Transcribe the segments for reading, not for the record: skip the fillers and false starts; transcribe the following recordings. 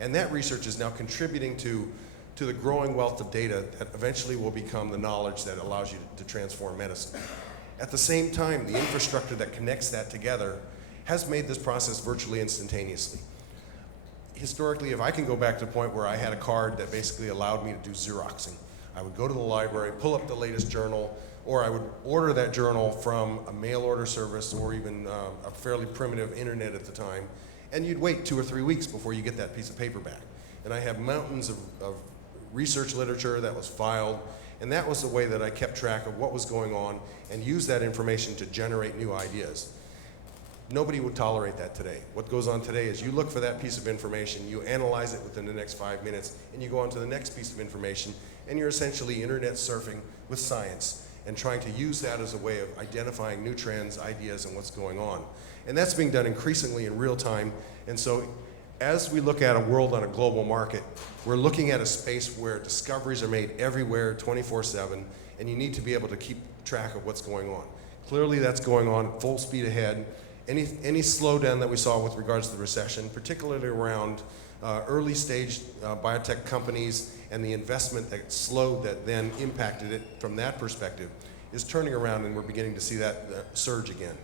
And that research is now contributing to the growing wealth of data that eventually will become the knowledge that allows you to transform medicine. At the same time, the infrastructure that connects that together has made this process virtually instantaneously. Historically, if I can go back to the point where I had a card that basically allowed me to do Xeroxing, I would go to the library, pull up the latest journal, or I would order that journal from a mail order service or even a fairly primitive internet at the time, and you'd wait 2 or 3 weeks before you get that piece of paper back. And I have mountains of research literature that was filed, and that was the way that I kept track of what was going on and used that information to generate new ideas. Nobody would tolerate that today. What goes on today is you look for that piece of information, you analyze it within the next 5 minutes, and you go on to the next piece of information, and you're essentially internet surfing with science and trying to use that as a way of identifying new trends, ideas, and what's going on. And that's being done increasingly in real time. And so as we look at a world on a global market, we're looking at a space where discoveries are made everywhere, 24/7, and you need to be able to keep track of what's going on. Clearly that's going on full speed ahead. Any slowdown that we saw with regards to the recession, particularly around early stage biotech companies and the investment that slowed that then impacted it from that perspective, is turning around, and we're beginning to see that surge again.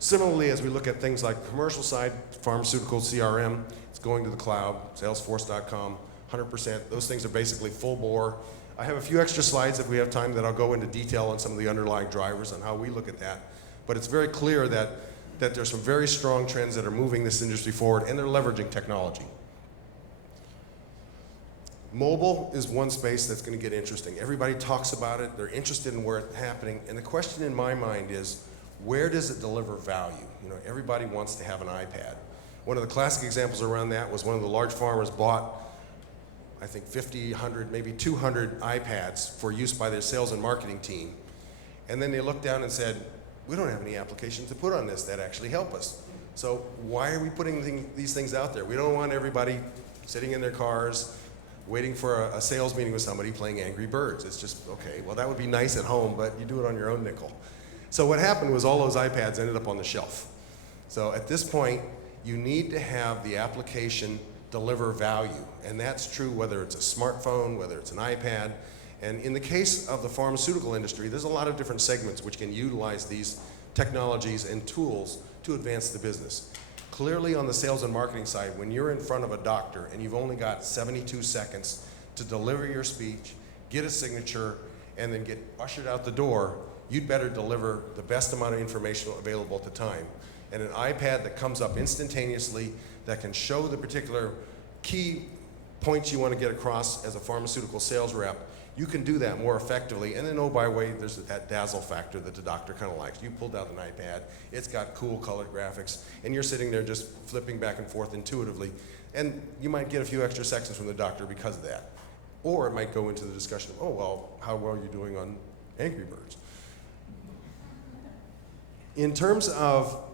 Similarly, as we look at things like commercial side, pharmaceutical CRM, it's going to the cloud, Salesforce.com, 100%. Those things are basically full bore. I have a few extra slides if we have time that I'll go into detail on some of the underlying drivers on how we look at that. But it's very clear that there's some very strong trends that are moving this industry forward, and they're leveraging technology. Mobile is one space that's going to get interesting. Everybody talks about it, they're interested in where it's happening, and the question in my mind is, where does it deliver value? You know, everybody wants to have an iPad. One of the classic examples around that was one of the large farmers bought, I think 50, 100, maybe 200 iPads for use by their sales and marketing team. And then they looked down and said, we don't have any applications to put on this that actually help us. So why are we putting these things out there? We don't want everybody sitting in their cars waiting for a sales meeting with somebody playing Angry Birds. It's just, okay, well that would be nice at home, but you do it on your own nickel. So what happened was all those iPads ended up on the shelf. So at this point, you need to have the application deliver value. And that's true whether it's a smartphone, whether it's an iPad. And in the case of the pharmaceutical industry, there's a lot of different segments which can utilize these technologies and tools to advance the business. Clearly on the sales and marketing side, when you're in front of a doctor and you've only got 72 seconds to deliver your speech, get a signature, and then get ushered out the door, you'd better deliver the best amount of information available at the time. And an iPad that comes up instantaneously that can show the particular key points you want to get across as a pharmaceutical sales rep, you can do that more effectively. And then, oh, by the way, there's that dazzle factor that the doctor kind of likes. You pulled out an iPad, it's got cool colored graphics, and you're sitting there just flipping back and forth intuitively. And you might get a few extra seconds from the doctor because of that. Or it might go into the discussion of, oh, well, how well are you doing on Angry Birds? In terms of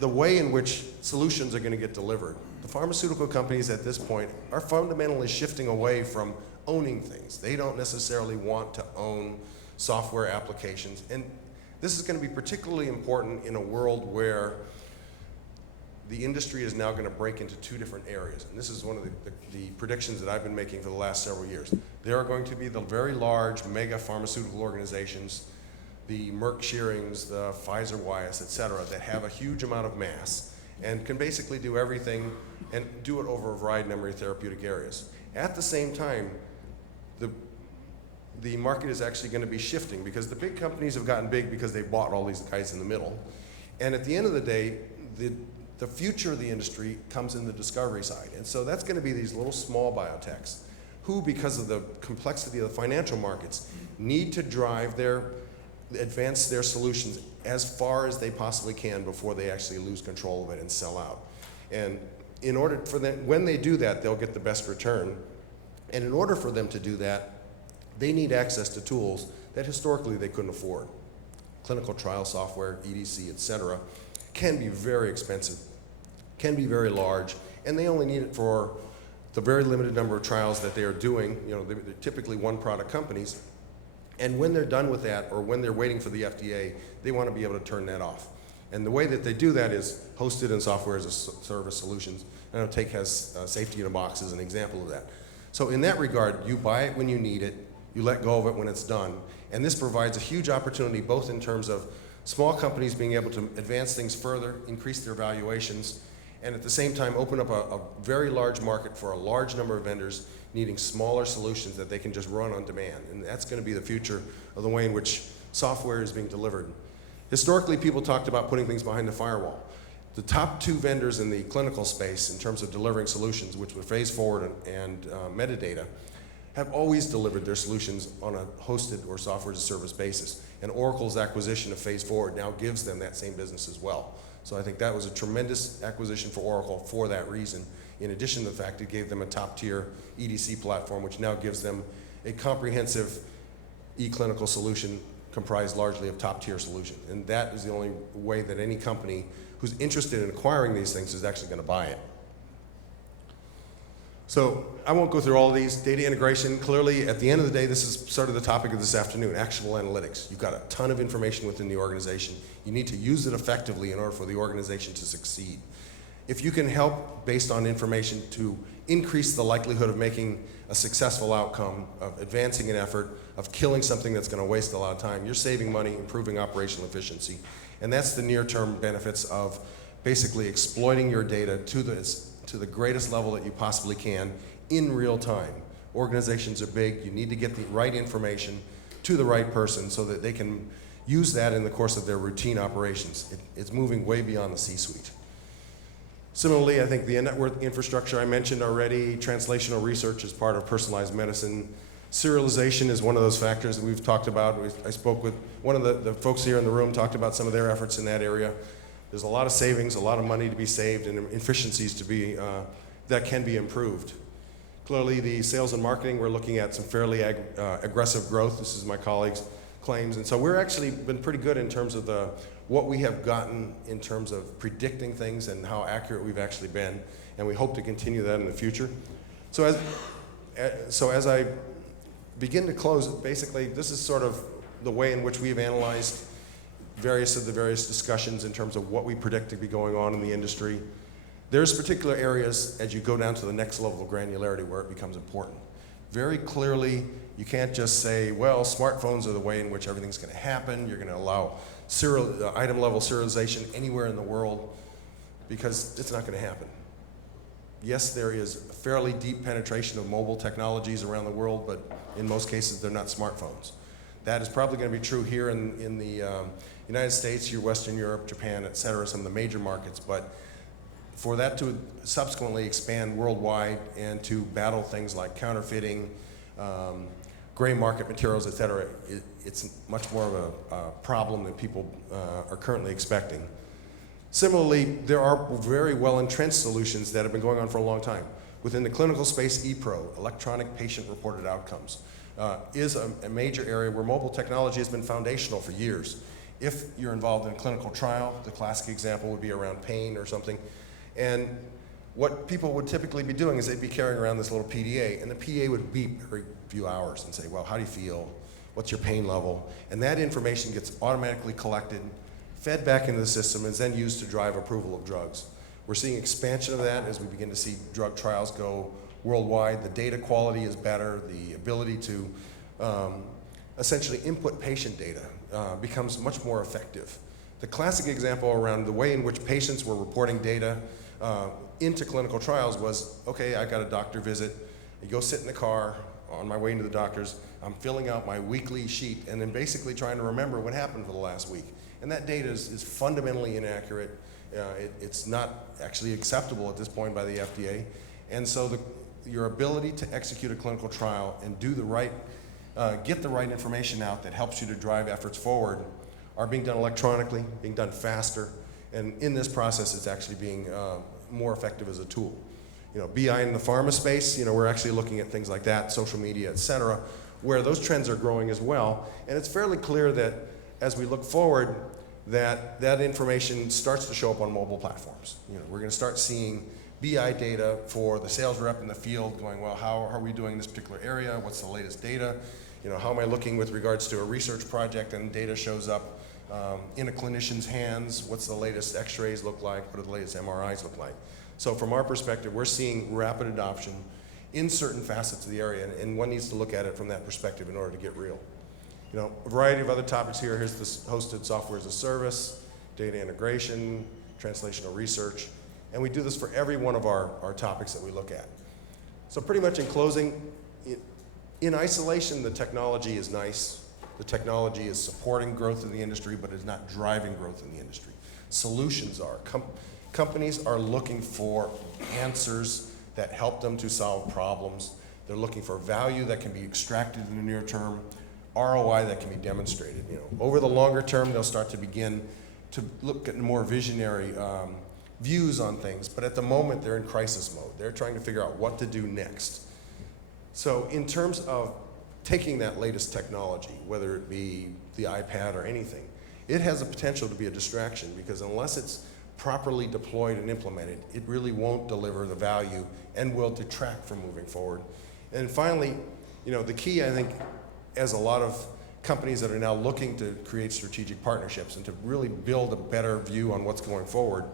the way in which solutions are going to get delivered, the pharmaceutical companies at this point are fundamentally shifting away from owning things. They don't necessarily want to own software applications. And this is going to be particularly important in a world where the industry is now going to break into two different areas. And this is one of the predictions that I've been making for the last several years. There are going to be the very large mega pharmaceutical organizations, the Merck Shearings, the Pfizer Wyeth, et cetera, that have a huge amount of mass and can basically do everything and do it over a variety of therapeutic areas. At the same time, the market is actually going to be shifting because the big companies have gotten big because they bought all these guys in the middle. And at the end of the day, the future of the industry comes in the discovery side. And so that's going to be these little small biotechs who, because of the complexity of the financial markets, need to advance their solutions as far as they possibly can before they actually lose control of it and sell out. And in order for them, when they do that, they'll get the best return. And in order for them to do that, they need access to tools that historically they couldn't afford. Clinical trial software, EDC, et cetera, can be very expensive, can be very large, and they only need it for the very limited number of trials that they are doing. You know, they're typically one-product companies. And when they're done with that, or when they're waiting for the FDA, they want to be able to turn that off. And the way that they do that is hosted in software as a service solutions. I know Take has safety in a box as an example of that. So in that regard, you buy it when you need it, you let go of it when it's done, and this provides a huge opportunity both in terms of small companies being able to advance things further, increase their valuations, and at the same time open up a very large market for a large number of vendors needing smaller solutions that they can just run on demand. And that's going to be the future of the way in which software is being delivered. Historically, people talked about putting things behind the firewall. The top 2 vendors in the clinical space in terms of delivering solutions, which were Phase Forward and Metadata, have always delivered their solutions on a hosted or software as a service basis. And Oracle's acquisition of Phase Forward now gives them that same business as well. So I think that was a tremendous acquisition for Oracle for that reason, in addition to the fact it gave them a top-tier EDC platform, which now gives them a comprehensive e-clinical solution comprised largely of top-tier solutions. And that is the only way that any company who's interested in acquiring these things is actually going to buy it. So I won't go through all of these. Data integration, clearly at the end of the day, this is sort of the topic of this afternoon, actionable analytics. You've got a ton of information within the organization. You need to use it effectively in order for the organization to succeed. If you can help based on information to increase the likelihood of making a successful outcome, of advancing an effort, of killing something that's going to waste a lot of time, you're saving money, improving operational efficiency. And that's the near-term benefits of basically exploiting your data to the greatest level that you possibly can in real time. Organizations are big. You need to get the right information to the right person so that they can use that in the course of their routine operations. It's moving way beyond the C-suite. Similarly, I think the network infrastructure I mentioned already, translational research is part of personalized medicine. Serialization is one of those factors that we've talked about. I spoke with one of the folks here in the room, talked about some of their efforts in that area. There's a lot of savings, a lot of money to be saved, and efficiencies to be that can be improved. Clearly, the sales and marketing, we're looking at some fairly aggressive growth. This is my colleagues' claims, and so we're actually been pretty good in terms of what we have gotten in terms of predicting things and how accurate we've actually been, and we hope to continue that in the future. So as I begin to close, basically, this is sort of the way in which we've analyzed various discussions in terms of what we predict to be going on in the industry. There's particular areas as you go down to the next level of granularity where it becomes important. Very clearly, you can't just say, well, smartphones are the way in which everything's going to happen. You're going to allow item-level serialization anywhere in the world, because it's not going to happen. Yes, there is fairly deep penetration of mobile technologies around the world, but in most cases, they're not smartphones. That is probably going to be true here in the United States, Western Europe, Japan, et cetera, some of the major markets, but for that to subsequently expand worldwide and to battle things like counterfeiting, gray market materials, et cetera, it's much more of a problem than people are currently expecting. Similarly, there are very well-entrenched solutions that have been going on for a long time. Within the clinical space, ePro, electronic patient-reported outcomes, is a major area where mobile technology has been foundational for years. If you're involved in a clinical trial, the classic example would be around pain or something. And what people would typically be doing is they'd be carrying around this little PDA, and the PDA would beep every few hours and say, well, how do you feel? What's your pain level? And that information gets automatically collected, fed back into the system, and is then used to drive approval of drugs. We're seeing expansion of that as we begin to see drug trials go worldwide. The data quality is better. The ability to essentially input patient data becomes much more effective. The classic example around the way in which patients were reporting data into clinical trials was, okay, I got a doctor visit. I go sit in the car on my way into the doctor's. I'm filling out my weekly sheet and then basically trying to remember what happened for the last week. And that data is fundamentally inaccurate. It's not actually acceptable at this point by the FDA. And so your ability to execute a clinical trial and do the right, get the right information out that helps you to drive efforts forward are being done electronically, being done faster, and in this process it's actually being more effective as a tool. BI in the pharma space, we're actually looking at things like that, social media, et cetera, where those trends are growing as well. And it's fairly clear that as we look forward, that information starts to show up on mobile platforms. We're going to start seeing BI data for the sales rep in the field going, well, how are we doing in this particular area? What's the latest data? How am I looking with regards to a research project, and data shows up in a clinician's hands. What's the latest x-rays look like? What do the latest MRIs look like? So from our perspective, we're seeing rapid adoption in certain facets of the area, and one needs to look at it from that perspective in order to get real. You know, a variety of other topics here. Here's this hosted software as a service, data integration, translational research, and we do this for every one of our topics that we look at. So pretty much in closing, in isolation, the technology is nice. The technology is supporting growth in the industry, but it's not driving growth in the industry. Solutions are. Companies are looking for answers that help them to solve problems. They're looking for value that can be extracted in the near term, ROI that can be demonstrated. You know, over the longer term, they'll start to begin to look at more visionary views on things, but at the moment, they're in crisis mode. They're trying to figure out what to do next. So in terms of taking that latest technology, whether it be the iPad or anything, it has the potential to be a distraction, because unless it's properly deployed and implemented, it really won't deliver the value and will detract from moving forward. And finally, you know, the key, I think, as a lot of companies that are now looking to create strategic partnerships and to really build a better view on what's going forward,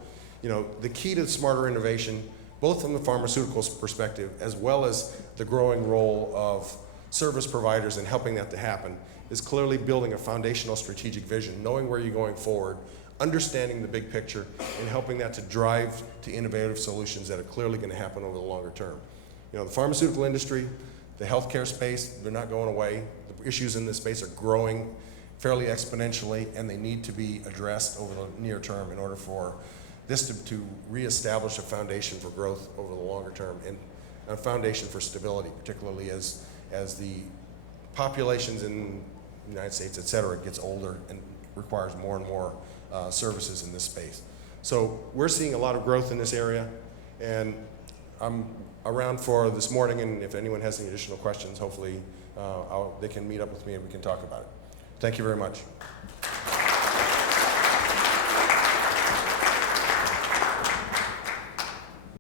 you know, the key to smarter innovation, both from the pharmaceuticals perspective as well as the growing role of service providers in helping that to happen, is clearly building a foundational strategic vision, knowing where you're going forward, understanding the big picture, and helping that to drive to innovative solutions that are clearly going to happen over the longer term. You know, the pharmaceutical industry, the healthcare space, they're not going away. The issues in this space are growing fairly exponentially, and they need to be addressed over the near term in order for this to reestablish a foundation for growth over the longer term, and a foundation for stability, particularly as the populations in the United States, et cetera, gets older and requires more and more services in this space. So we're seeing a lot of growth in this area, and I'm around for this morning, and if anyone has any additional questions, hopefully they can meet up with me and we can talk about it. Thank you very much.